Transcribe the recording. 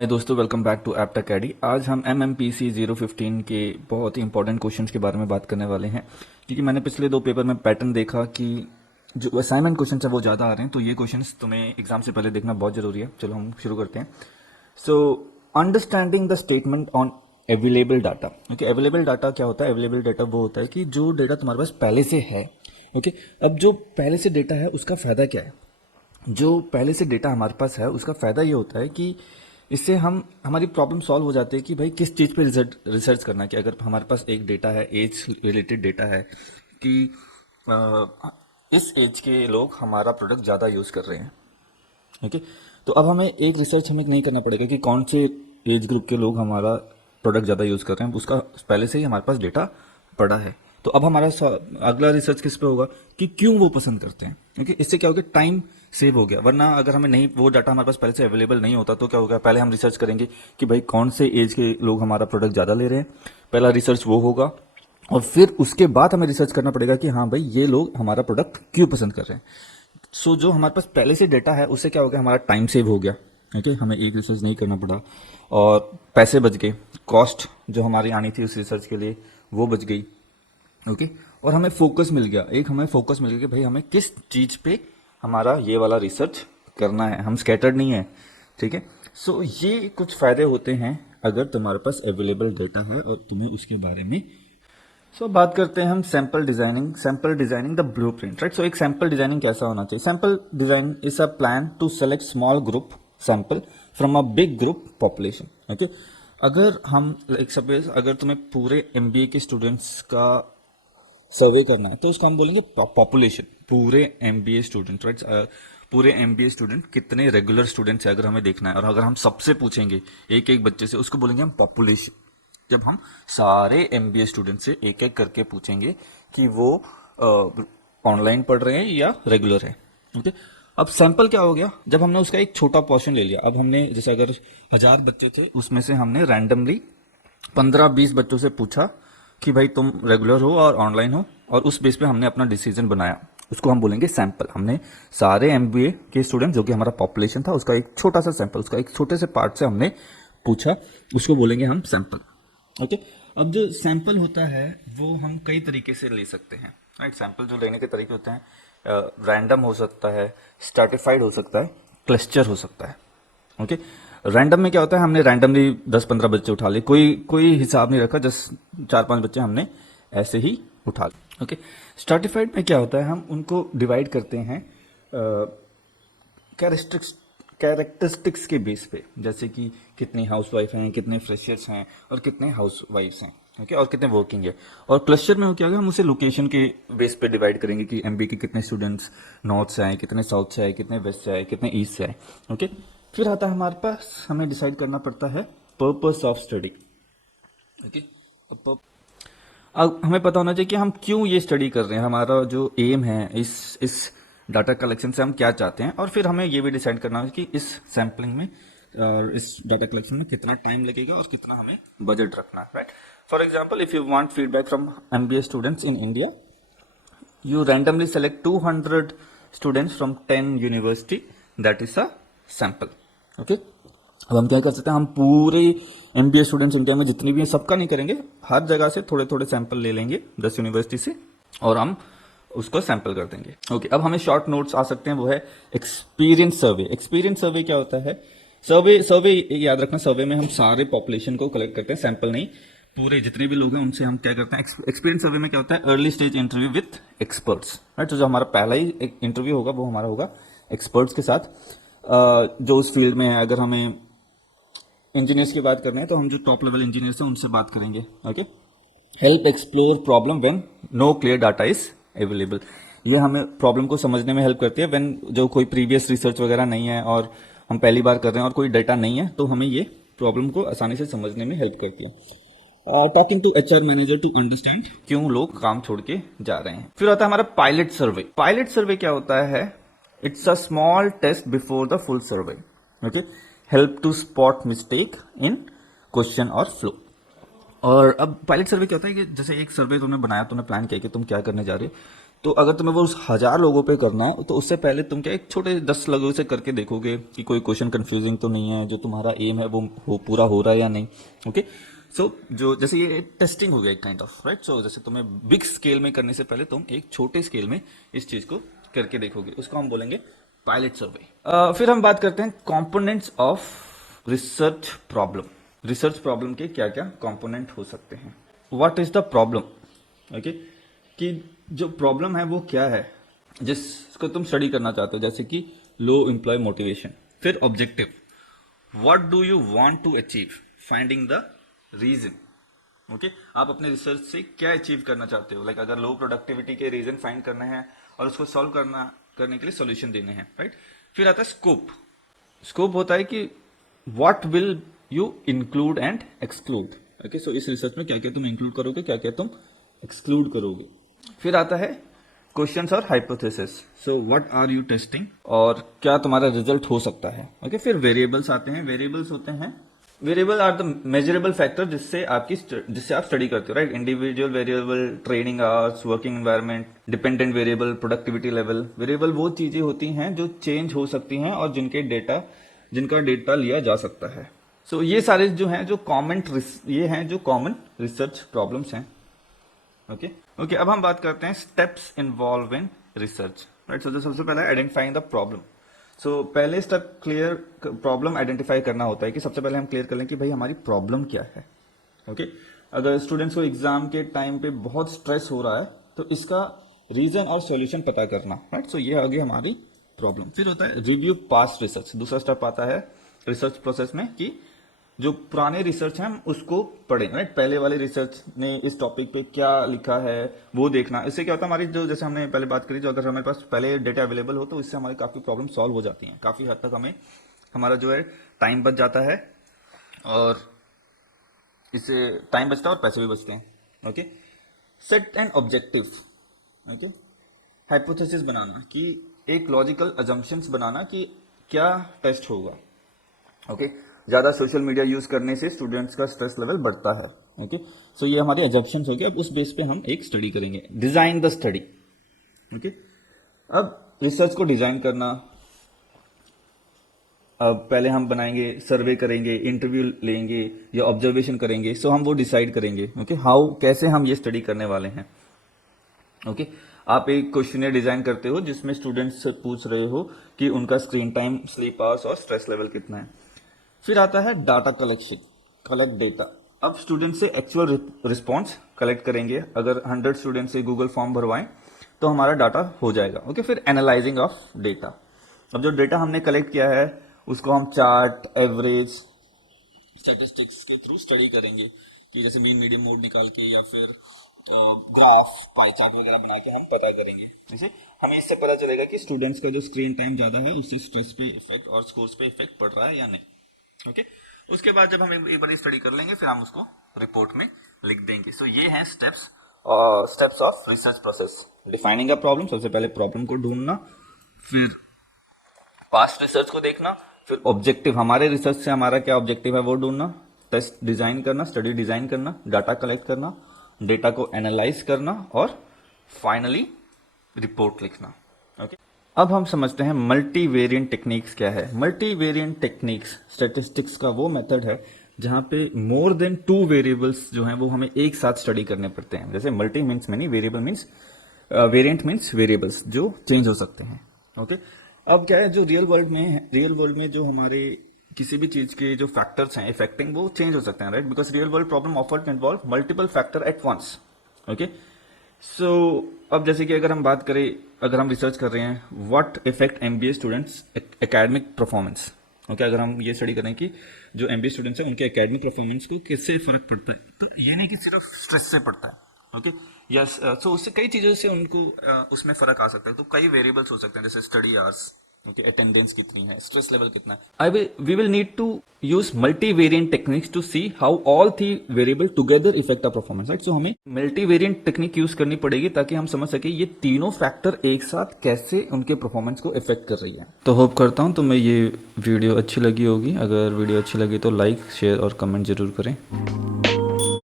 दोस्तों, welcome back to Apt Academy. आज हम MMPC 015 के बहुत ही इंपॉर्टेंट क्वेश्चंस के बारे में बात करने वाले हैं, क्योंकि मैंने पिछले दो पेपर में पैटर्न देखा कि जो असाइनमेंट क्वेश्चंस है वो ज़्यादा आ रहे हैं, तो ये क्वेश्चंस तुम्हें एग्जाम से पहले देखना बहुत ज़रूरी है। चलो हम शुरू करते हैं। So understanding the statement on available data. Okay, available data क्या होता है? अवेलेबल डाटा वो होता है कि जो डेटा तुम्हारे पास पहले से है। ओके, अब जो पहले से डेटा है उसका फ़ायदा क्या है? जो पहले से डेटा हमारे पास है उसका फ़ायदा ये होता है कि इससे हम हमारी प्रॉब्लम सॉल्व हो जाती है कि भाई किस चीज़ पे रिसर्च करना है। कि अगर हमारे पास एक डेटा है, एज रिलेटेड डेटा है कि इस एज के लोग हमारा प्रोडक्ट ज़्यादा यूज़ कर रहे हैं। ओके, तो अब हमें एक रिसर्च हमें नहीं करना पड़ेगा कि कौन से एज ग्रुप के लोग हमारा प्रोडक्ट ज़्यादा यूज़ कर रहे हैं, उसका पहले से ही हमारे पास डेटा पड़ा है। तो अब हमारा अगला रिसर्च किस पे होगा कि क्यों वो पसंद करते हैं। ओके, इससे क्या होगा? टाइम सेव हो गया। वरना अगर हमें नहीं, वो डाटा हमारे पास पहले से अवेलेबल नहीं होता तो क्या होगा? पहले हम रिसर्च करेंगे कि भाई कौन से एज के लोग हमारा प्रोडक्ट ज़्यादा ले रहे हैं, पहला रिसर्च वो होगा। और फिर उसके बाद हमें रिसर्च करना पड़ेगा कि हाँ भाई ये लोग हमारा प्रोडक्ट क्यों पसंद कर रहे हैं। सो जो हमारे पास पहले से डेटा है उससे क्या हो गया? हमारा टाइम सेव हो गया। ओके, हमें एक रिसर्च नहीं करना पड़ा और पैसे बच गए। कॉस्ट जो हमारी आनी थी उस रिसर्च के लिए वो बच गई। ओके, और हमें फोकस मिल गया। एक हमें फोकस मिल गया कि भाई हमें किस चीज पे हमारा ये वाला रिसर्च करना है, हम स्कैटर्ड नहीं है। ठीक है, सो ये कुछ फायदे होते हैं अगर तुम्हारे पास अवेलेबल डेटा है और तुम्हें उसके बारे में। सो बात करते हैं हम sample designing the blueprint, right. So एक सैंपल डिजाइनिंग कैसा होना चाहिए? Sample design is a plan to select small group sample from a big group population. Okay, अगर हम लाइक सपोज अगर तुम्हें पूरे MBA के स्टूडेंट्स का सर्वे करना है तो उसको हम बोलेंगे पॉपुलेशन, पूरे MBA स्टूडेंट, राइट। पूरे MBA स्टूडेंट कितने रेगुलर स्टूडेंट्स है अगर हमें देखना है, और अगर हम सबसे पूछेंगे एक एक बच्चे से, उसको बोलेंगे हम पॉपुलेशन। जब हम सारे MBA स्टूडेंट से एक एक करके पूछेंगे कि वो ऑनलाइन पढ़ रहे हैं या रेगुलर है। ओके, अब सैंपल क्या हो गया? जब हमने उसका एक छोटा पोर्शन ले लिया, अब हमने जैसे अगर 1000 बच्चे थे उसमें से हमने रैंडमली 15-20 बच्चों से पूछा कि भाई तुम रेगुलर हो और ऑनलाइन हो, और उस बेस पे हमने अपना डिसीजन बनाया। उसको हम बोलेंगे सैंपल। हमने सारे MBA के स्टूडेंट जो कि हमारा पॉपुलेशन था उसका एक छोटा सा सैंपल, उसका एक छोटे से पार्ट से हमने पूछा, उसको बोलेंगे हम सैंपल। ओके, अब जो सैंपल होता है वो हम कई तरीके से ले सकते हैं, राइट। सैंपल जो लेने के तरीके होते हैं, रैंडम हो सकता है, स्ट्रैटिफाइड हो सकता है, क्लस्टर हो सकता है। ओके, रैंडम में क्या होता है? हमने रैंडमली 10-15 बच्चे उठा लिए, कोई कोई हिसाब नहीं रखा, जस्ट 4-5 बच्चे हमने ऐसे ही उठा लिए। ओके, स्ट्रैटिफाइड में क्या होता है? हम उनको डिवाइड करते हैं कैरेक्टरिस्टिक्स के बेस पे, जैसे कि कितनी हाउसवाइफ हैं, कितने फ्रेशर्स हैं और कितने हाउसवाइफ्स हैं। ओके, और कितने वर्किंग है। और क्लस्टर में हो क्या होगा? हम उसे लोकेशन के बेस पे डिवाइड करेंगे कि MBA के कितने स्टूडेंट्स नॉर्थ से आए, कितने साउथ से आए, कितने वेस्ट से आए, कितने ईस्ट से आए। ओके, फिर आता है हमारे पास, हमें डिसाइड करना पड़ता है पर्पस ऑफ स्टडी। ओके, अब हमें पता होना चाहिए कि हम क्यों ये स्टडी कर रहे हैं, हमारा जो एम है इस डाटा कलेक्शन से हम क्या चाहते हैं। और फिर हमें ये भी डिसाइड करना है कि इस सैम्पलिंग में, इस डाटा कलेक्शन में कितना टाइम लगेगा और कितना हमें बजट रखना है, right. For example, if you want feedback from MBA students in India, you randomly select 200 students from 10 university, that is a sample. Okay, अब हम क्या कर सकते हैं? हम पूरे MBA स्टूडेंट्स इंडिया में जितनी भी हैं सबका नहीं करेंगे, हर जगह से थोड़े थोड़े सैंपल ले लेंगे 10 यूनिवर्सिटी से और हम उसको सैंपल कर देंगे। ओके, अब हमें शॉर्ट नोट्स आ सकते हैं, वो है एक्सपीरियंस सर्वे। एक्सपीरियंस सर्वे क्या होता है? सर्वे सर्वे याद रखना, सर्वे में हम सारे पॉपुलेशन को कलेक्ट करते हैं, सैंपल नहीं, पूरे जितने भी लोग हैं उनसे हम क्या करते हैं। एक्सपीरियंस सर्वे में क्या होता है? Early stage interview with experts, right. तो जो हमारा पहला ही एक इंटरव्यू होगा वो हमारा होगा एक्सपर्ट्स के साथ, जो उस फील्ड में है। अगर हमें इंजीनियर्स की बात करना है तो हम जो टॉप लेवल इंजीनियर्स हैं उनसे बात करेंगे। Okay, help explore problem when no clear data is available. ये हमें प्रॉब्लम को समझने में हेल्प करती है व्हेन जो कोई प्रीवियस रिसर्च वगैरह नहीं है और हम पहली बार कर रहे हैं और कोई डाटा नहीं है, तो हमें ये प्रॉब्लम को आसानी से समझने में हेल्प करती है। Talking to HR manager to understand क्यों लोग काम छोड़ के जा रहे हैं। फिर आता है हमारा पायलट सर्वे। पायलट सर्वे क्या होता है? It's a small test before the full survey. Okay, help to spot mistake in question और फ्लो। और अब पायलट सर्वे क्या होता है कि जैसे एक सर्वे तुमने बनाया, तुमने प्लान किया कि तुम क्या करने जा रहे हो, तो अगर तुम्हें वो उस 1,000 लोगों पे करना है तो उससे पहले तुम क्या एक छोटे 10 लोगों से करके देखोगे कि कोई क्वेश्चन कंफ्यूजिंग तो नहीं है, जो तुम्हारा एम है वो पूरा हो रहा है या नहीं। ओके, सो जो जैसे ये टेस्टिंग हो गया एक काइंड ऑफ, राइट। सो जैसे तुम्हें बिग स्केल में करने से पहले तुम एक छोटे स्केल में इस चीज को करके देखोगे, उसको हम बोलेंगे पायलट सर्वे। फिर हम बात करते हैं components of research problem. Research problem के क्या क्या कंपोनेंट हो सकते हैं। What is the problem, okay, कि जो प्रॉब्लम है वो क्या है जिसको तुम स्टडी करना चाहते हो, जैसे कि लो एम्प्लॉय मोटिवेशन। फिर objective, what do you want to achieve, finding the reason. Okay, आप अपने रिसर्च से क्या अचीव करना चाहते हो, लाइक अगर लो प्रोडक्टिविटी के रीजन फाइंड करने हैं और उसको सॉल्व करने के लिए सॉल्यूशन देने हैं, राइट। फिर आता है स्कोप। स्कोप होता है कि what will you include and exclude. Okay, so इस रिसर्च में क्या क्या तुम इंक्लूड करोगे, क्या क्या तुम एक्सक्लूड करोगे। फिर आता है क्वेश्चंस और hypothesis. So what are you testing, और क्या तुम्हारा रिजल्ट हो सकता है। ओके, फिर वेरिएबल्स आते हैं। वेरिएबल्स होते हैं, variable are the measurable factor जिससे आप स्टडी करते हो, right. Individual variable, training hours, working environment, dependent variable, productivity level. Variable वो चीजें होती हैं जो चेंज हो सकती हैं और जिनका डेटा लिया जा सकता है। सो ये सारे जो हैं ये हैं जो कॉमन रिसर्च प्रॉब्लम्स हैं। ओके, अब हम बात करते हैं steps involve in research, right. So सबसे पहला है आइडेंटिफाइंग द प्रॉब्लम। सो पहले स्टेप क्लियर प्रॉब्लम आइडेंटिफाई करना होता है कि सबसे पहले हम क्लियर कर लें कि भाई हमारी प्रॉब्लम क्या है। ओके, अगर स्टूडेंट्स को एग्जाम के टाइम पे बहुत स्ट्रेस हो रहा है तो इसका रीजन और सॉल्यूशन पता करना, राइट। सो ये आ गई हमारी प्रॉब्लम। फिर होता है रिव्यू पास्ट रिसर्च। दूसरा स्टेप आता है रिसर्च प्रोसेस में कि जो पुराने रिसर्च हैं हम उसको पढ़ें, राइट। पहले वाले रिसर्च ने इस टॉपिक पे क्या लिखा है वो देखना। इससे क्या होता है, हमारी जो जैसे हमने पहले बात करी, जो अगर हमारे पास पहले डेटा अवेलेबल हो तो इससे हमारी काफ़ी प्रॉब्लम सॉल्व हो जाती हैं। काफ़ी हद तक हमारा जो है टाइम बच जाता है, और इससे टाइम बचता है और पैसे भी बचते हैं। Okay, set and objective. Okay, hypothesis बनाना, कि एक लॉजिकल अजम्पशंस बनाना कि क्या टेस्ट होगा। ओके, ज्यादा सोशल मीडिया यूज करने से स्टूडेंट्स का स्ट्रेस लेवल बढ़ता है। ओके, सो ये हमारे अजम्पशंस हो गए। अब उस बेस पे हम एक स्टडी करेंगे, डिजाइन द स्टडी। ओके, अब रिसर्च को डिजाइन करना, अब पहले हम बनाएंगे, सर्वे करेंगे, इंटरव्यू लेंगे या ऑब्जर्वेशन करेंगे। सो हम वो डिसाइड करेंगे, ओके, हाउ, कैसे हम ये स्टडी करने वाले हैं। ओके, आप एक क्वेश्चनर डिजाइन करते हो जिसमें स्टूडेंट्स से पूछ रहे हो कि उनका स्क्रीन टाइम, स्लीप आवर्स और स्ट्रेस लेवल कितना है। फिर आता है डाटा कलेक्शन, कलेक्ट डेटा। अब स्टूडेंट से एक्चुअल रिस्पॉन्स कलेक्ट करेंगे। अगर 100 स्टूडेंट से गूगल फॉर्म भरवाएं तो हमारा डाटा हो जाएगा। ओके, फिर एनालाइजिंग ऑफ डेटा। अब जो डेटा हमने कलेक्ट किया है उसको हम चार्ट, एवरेज, स्टैटिस्टिक्स के थ्रू स्टडी करेंगे, कि जैसे मीन, मीडियम, मोड निकाल के या फिर ग्राफ, पाई चार्ट वगैरह बना के हम पता करेंगे। जैसे हमें इससे पता चलेगा कि स्टूडेंट्स का जो स्क्रीन टाइम ज्यादा है उससे स्ट्रेस पे इफेक्ट और स्कोर्स पे इफेक्ट पड़ रहा है या नहीं। ओके, उसके बाद जब हम एक बार स्टडी कर लेंगे फिर हम उसको रिपोर्ट में लिख देंगे। सो ये हैं steps of research process. Defining a problem, सबसे पहले प्रॉब्लम को ढूंढना, फिर पास्ट रिसर्च को देखना, फिर ऑब्जेक्टिव, हमारे रिसर्च से हमारा क्या ऑब्जेक्टिव है वो ढूंढना, टेस्ट डिजाइन करना, स्टडी डिजाइन करना, डाटा कलेक्ट करना, डेटा को एनालाइज करना, और फाइनली रिपोर्ट लिखना। ओके, अब हम समझते हैं मल्टी वेरिएंट टेक्निक्स क्या है। मल्टी वेरिएंट टेक्निक्स स्टैटिस्टिक्स का वो मेथड है जहां पे मोर देन 2 वेरिएबल्स जो हैं वो हमें एक साथ स्टडी करने पड़ते हैं। जैसे multi means many, variable means variant means variables जो चेंज हो सकते हैं। ओके, अब क्या है, जो रियल वर्ल्ड में जो हमारे किसी भी चीज के जो फैक्टर्स हैं इफेक्टिंग, वो चेंज हो सकते हैं, right. Because real world problem often involve multiple factor at once. Okay, so अब जैसे कि अगर हम रिसर्च कर रहे हैं what effect MBA students academic performance. Okay, अगर हम ये स्टडी करें कि जो एमबीए स्टूडेंट्स हैं उनके एकेडमिक परफॉर्मेंस को किससे फर्क पड़ता है, तो ये नहीं कि सिर्फ स्ट्रेस से पड़ता है। ओके, यस, सो उससे कई चीजों से उनको उसमें फर्क आ सकता है। तो कई वेरिएबल्स हो सकते हैं, जैसे स्टडी आवर्स, ओके, अटेंडेंस कितनी है, स्ट्रेस लेवल कितना है। We will need to use multi variant techniques to see how all 3 variable together effect a performance, right. So हमें मल्टी वेरिएंट टेक्निक यूज करनी पड़ेगी ताकि हम समझ सके ये तीनों फैक्टर एक साथ कैसे उनके परफॉर्मेंस को इफेक्ट कर रही है। तो होप करता हूँ तुम्हें ये वीडियो अच्छी लगी होगी। अगर वीडियो अच्छी लगी तो लाइक, शेयर और कमेंट जरूर करें।